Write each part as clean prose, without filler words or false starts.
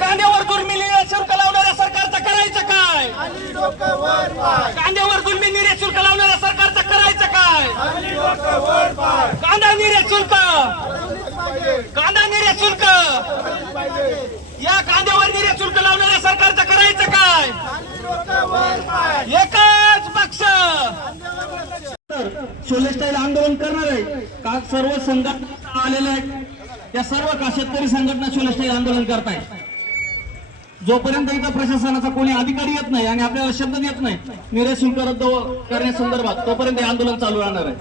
कांद्यावर जुलमी निर्यात शुल्क लावणाऱ्या सरकारचं करायचं काय? कांद्यावर जुलमी निर्यात शुल्क लावणाऱ्या सरकारचं करायचं काय? कांदा निर्यात शुल्क, कांदा निर्यात शुल्क, या कांद्यावर निर्यात शुल्क लावणाऱ्या सरकारचं करायचं काय? एकच पक्ष शोले स्टाईल आंदोलन करणार आहे का? सर्व संघटना आलेल्या आहेत, त्या सर्व का शेतकरी संघटना शोले स्टाईल आंदोलन करताय. जोपर्यंत इथं प्रशासनाचा कोणी अधिकारी येत नाही आणि आपल्याला शब्द देत नाही निर्यात शुल्क रद्द करण्यासंदर्भात, तोपर्यंत हे आंदोलन चालू राहणार आहे.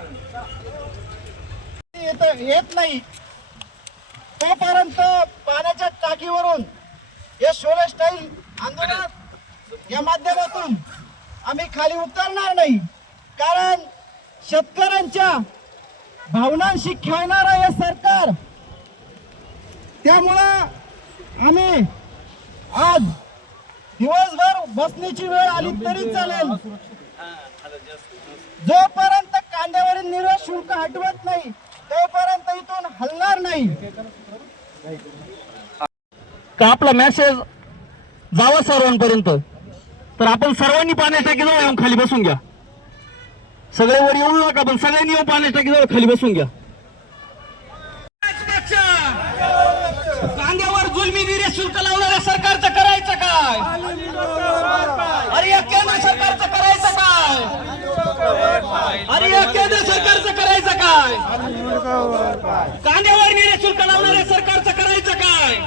येत नाही तोपर्यंत पाण्याच्या टाकीवरून हे शोले स्टाईल आंदोलन या माध्यमातून आम्ही खाली उतरणार नाही. कारण शेतकऱ्यांच्या भावनांशी खेळणार आहे सरकार. त्यामुळं आम्ही आज दिवसभर बसण्याची वेळ आली तरी चालेल, जोपर्यंत कांद्यावरील निर्यात शुल्क हटवत नाही तोपर्यंत इथून हलणार नाही. का आपला मेसेज जावा सर्वांपर्यंत, तर आपण सर्वांनी पाण्याच्या टाकीजवळ येऊन खाली बसून घ्या. सगळे वर येऊ नका, पण सगळ्यांनी येऊन पाण्याच्या टाकीजवळ खाली बसून घ्या. कांद्यावर जुलमी निर्यात शुल्क लावणाऱ्या सरकारचं करायचं काय? अरे या केंद्र सरकारचं करायचं काय? अरे या केंद्र सरकारचं करायचं काय? कांद्यावर निर्यात शुल्क लावणाऱ्या सरकारचं करायचं काय?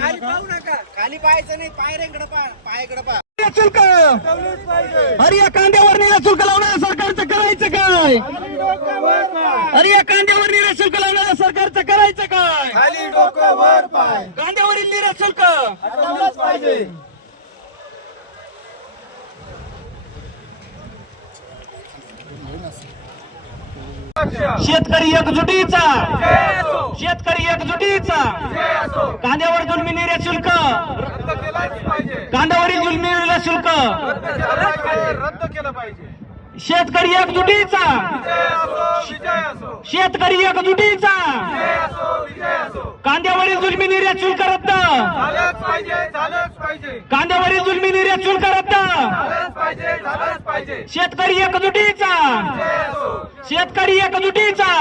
खाली पाहू नका, खाली पाहायचं नाही, पायऱ्याकडे पहा, पायाकडे पहा. शुल्क, अरे या कांद्यावर निर्यात शुल्क लावणाऱ्या सरकारचं करायचं काय? अरे या कांद्यावर निर्यात शुल्क लावणाऱ्या सरकारचं करायचं काय? खाली डोकं वर पाय, कांद्यावरील निर्यात शुल्क हटवलंच पाहिजे. शेतकरी एकजुटीचा, शेतकरी एकजुटीचा, कांद्यावर जुलमी निर्यात शुल्क, कांद्यावरील जुलमी निर्यात शुल्क रद्द केलं पाहिजे. शेतकरी एकजुटीचा, शेतकरी एकजुटीचा, कांद्यावरील जुलमी निर्यात शुल्क रद्द, कांद्यावरील जुलमी निर्यात शुल्क रद्द, शेतकरी एकजुटीचा, शेतकरी एकजुटीचा.